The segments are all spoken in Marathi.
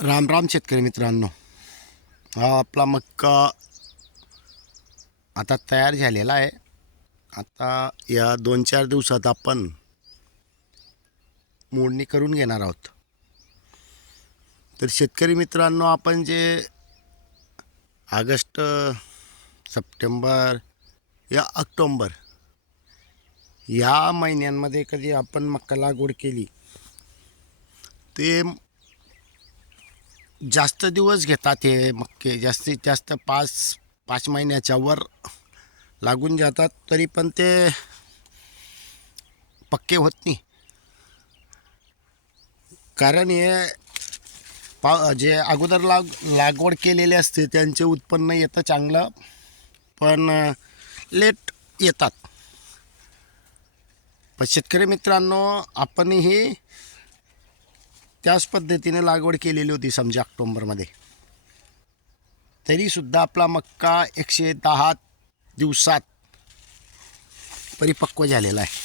राम राम शेतकरी मित्रांनो. हा आपला मक्का आता तयार झालेला आहे. आता या दोन चार दिवसात आपण मोडणी करून घेणार आहोत. तर शेतकरी मित्रांनो आपण जे ऑगस्ट सप्टेंबर या ऑक्टोंबर या महिन्यांमध्ये कधी आपण मक्का लागवड केली ते जास्त दिवस घेतात हे मक्के. जास्तीत जास्त पाच पाच महिन्याच्या वर लागून जातात तरी पण ते पक्के होत नाही. कारण हे पा जे अगोदर लाग लागवड केलेले असते त्यांचे उत्पन्न येतं चांगलं पण लेट येतात. पण शेतकरी मित्रांनो आपणही त्याच पद्धतीने लागवड केलेली होती समजा ऑक्टोंबरमध्ये. तरीसुद्धा आपला मक्का एकशे दहा दिवसात परिपक्व झालेला आहे.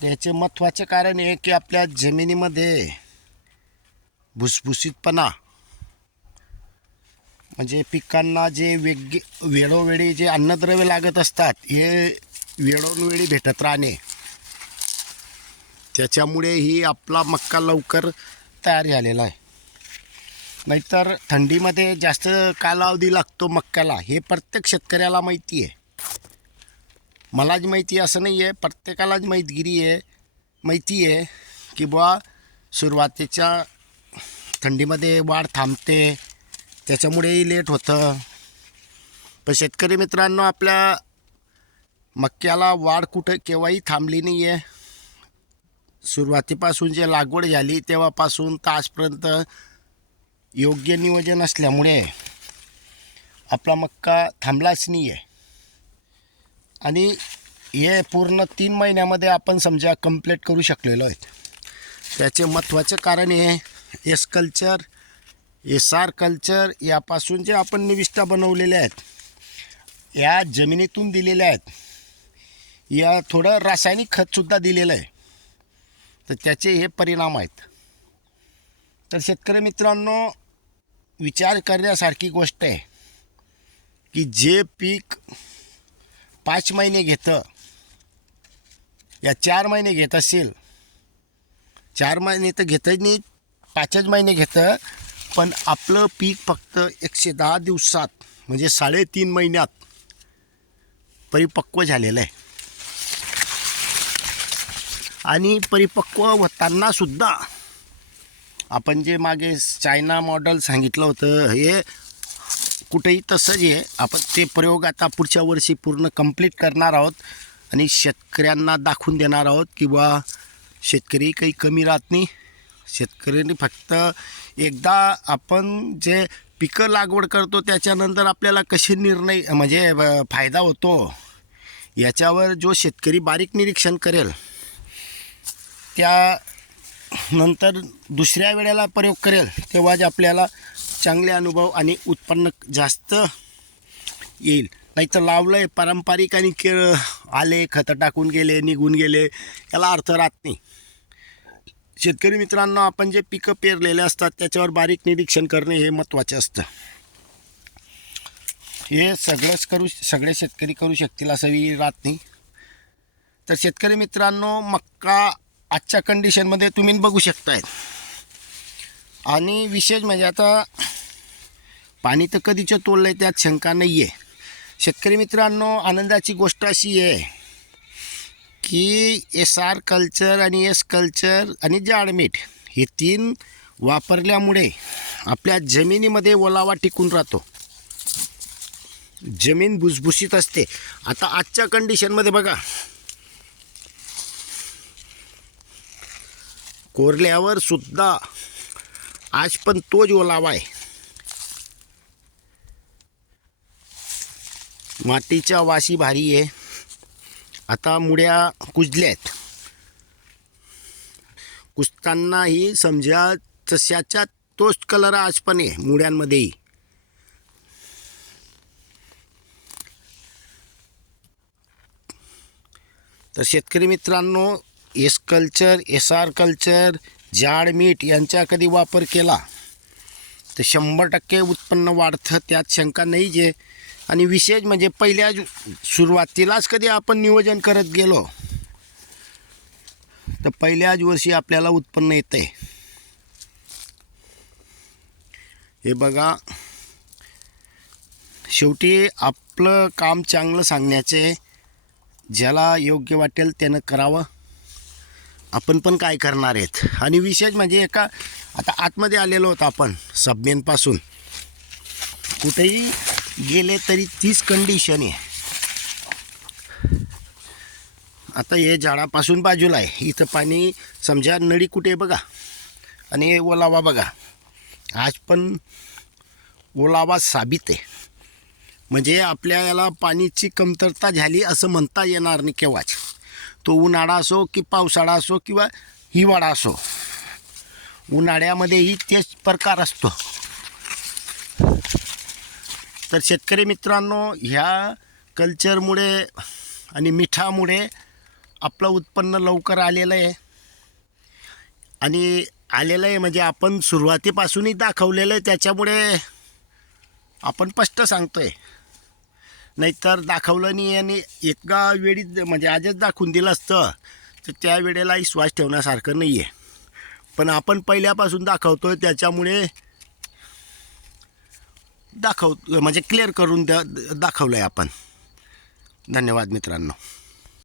त्याचे महत्त्वाचं कारण हे की आपल्या जमिनीमध्ये भुसभुसीतपणा म्हणजे पिकांना जे वेग वेळोवेळी जे अन्नद्रव्य लागत असतात हे वेळोवेळी भेटत राहणे त्याच्यामुळे ही आपला मक्का लवकर तयार झालेला आहे. नाहीतर थंडीमध्ये जास्त कालावधी लागतो मक्क्याला हे प्रत्येक शेतकऱ्याला माहिती आहे मलाच माहिती आहे असं नाही आहे प्रत्येकालाच माहितगिरी आहे माहिती आहे की बुवा सुरुवातीच्या थंडीमध्ये वाढ थांबते त्याच्यामुळेही लेट होतं. पण शेतकरी मित्रांनो आपल्या मक्याला वाढ कुठं केव्हाही थांबली नाही आहे सुरुवातीपासून जे लागवड झाली तेव्हापासून तर आजपर्यंत योग्य नियोजन असल्यामुळे आपला मक्का थांबलाच नाही आहे आणि हे पूर्ण तीन महिन्यामध्ये आपण समजा कंप्लीट करू शकलेलो आहेत. त्याचे महत्त्वाचे कारण हे S culture S R culture यापासून जे आपण निविष्ठा बनवलेले आहेत या जमिनीतून दिलेल्या आहेत या थोडं रासायनिक खतसुद्धा दिलेलं आहे. तर त्याचे हे परिणाम आहेत. तर शेतकरी मित्रांनो विचार करण्यासारखी गोष्ट आहे की जे पीक पाच महिने घेतं या चार महिने घेत असेल चार महिने तर घेतच नाही पाचच महिने घेतं पण आपलं पीक फक्त एकशे दहा दिवसात म्हणजे साडेतीन महिन्यात परिपक्व झालेलं आहे. आणि परिपक्व होताना सुद्धा आपण जे मागे चायना मॉडेल सांगितलं होतं हे कुठेही तसंच आहे. आपण ते प्रयोग आता पुढच्या वर्षी पूर्ण कंप्लीट करणार आहोत आणि शेतकऱ्यांना दाखवून देणार आहोत की बा शेतकरी काही कमी राहत नाही. शेतकऱ्यांनी फक्त एकदा आपण जे पिकं लागवड करतो त्याच्यानंतर आपल्याला कसे निर्णय म्हणजे फायदा होतो याच्यावर जो शेतकरी बारीक निरीक्षण करेल त्या नंतर दुसऱ्या वेळेला प्रयोग करेल तेव्हाच आपल्याला चांगले अनुभव आणि उत्पन्न जास्त येईल. नाही तर लावलं आहे पारंपरिक आणि केळ आले खतं टाकून गेले निघून गेले याला अर्थ राहत नाही. शेतकरी मित्रांनो आपण जे पिकं पेरलेले असतात त्याच्यावर बारीक निरीक्षण करणे हे महत्त्वाचे असतं. हे सगळंच करू सगळे शेतकरी करू शकतील असं राहत नाही. तर शेतकरी मित्रांनो मक्का आजच्या कंडिशनमध्ये तुम्ही बघू शकताय. आणि विशेष म्हणजे आता पाणी तर कधीचं तोडलं आहे त्यात शंका नाही आहे शेतकरी मित्रांनो आनंदाची गोष्ट अशी आहे की एस आर कल्चर आणि एस कल्चर आणि जाडमीठ हे तीन वापरल्यामुळे आपल्या जमिनीमध्ये ओलावा टिकून राहतो. जमीन भुसभुशीत असते. आता आजच्या कंडिशनमध्ये बघा कोरल्यावर सुद्धा आज पण तोच ओलावा आहे. मातीच्या वाशी भारी आहे. आता मुड्या कुजल्या आहेत. कुजतानाही समजा तशाच्या तोच कलर आज पण आहे मुड्यांमध्येही. तर शेतकरी मित्रांनो S culture S R culture जाड मीठ यांचा कधी वापर केला? तर शंभर टक्के उत्पन्न वाढतं त्यात शंका नाही जे. आणि विशेष म्हणजे पहिल्या सुरुवातीलाच कधी आपण नियोजन करत गेलो तर पहिल्याच वर्षी आपल्याला उत्पन्न येतं आहे हे बघा. शेवटी आपलं काम चांगलं सांगण्याचे ज्याला योग्य वाटेल त्यानं करावं. आपण पण काय करणार आहेत? आणि विशेष म्हणजे एका आता आतमध्ये आलेलो होतो आपण सबमेनपासून कुठेही गेले तरी तीच कंडिशन आहे. आता हे झाडापासून बाजूला आहे. इथं पाणी समजा नळी कुठे बघा. आणि हे ओलावा बघा. आज पण ओलावा साबित आहे. म्हणजे आपल्याला पाण्याची कमतरता झाली असं म्हणता येणार नाही केव्हाच. तो उन्हाळा असो की पावसाळा असो किंवा हिवाळा असो उन्हाळ्यामध्येही तेच प्रकार असतो. तर शेतकरी मित्रांनो ह्या कल्चरमुळे आणि मिठामुळे आपलं उत्पन्न लवकर आलेलं आहे. आणि आलेलं आहे म्हणजे आपण सुरुवातीपासूनही दाखवलेलं आहे त्याच्यामुळे आपण स्पष्ट सांगतो आहे नाहीतर दाखवलं नाही आणि एका वेळी म्हणजे आजच दाखवून दिलं असतं तर त्या वेळेला विश्वास ठेवण्यासारखं नाही आहे पण आपण पहिल्यापासून दाखवतो आहे त्याच्यामुळे दाखव म्हणजे क्लिअर करून द्या दाखवलं आहे आपण. धन्यवाद मित्रांनो.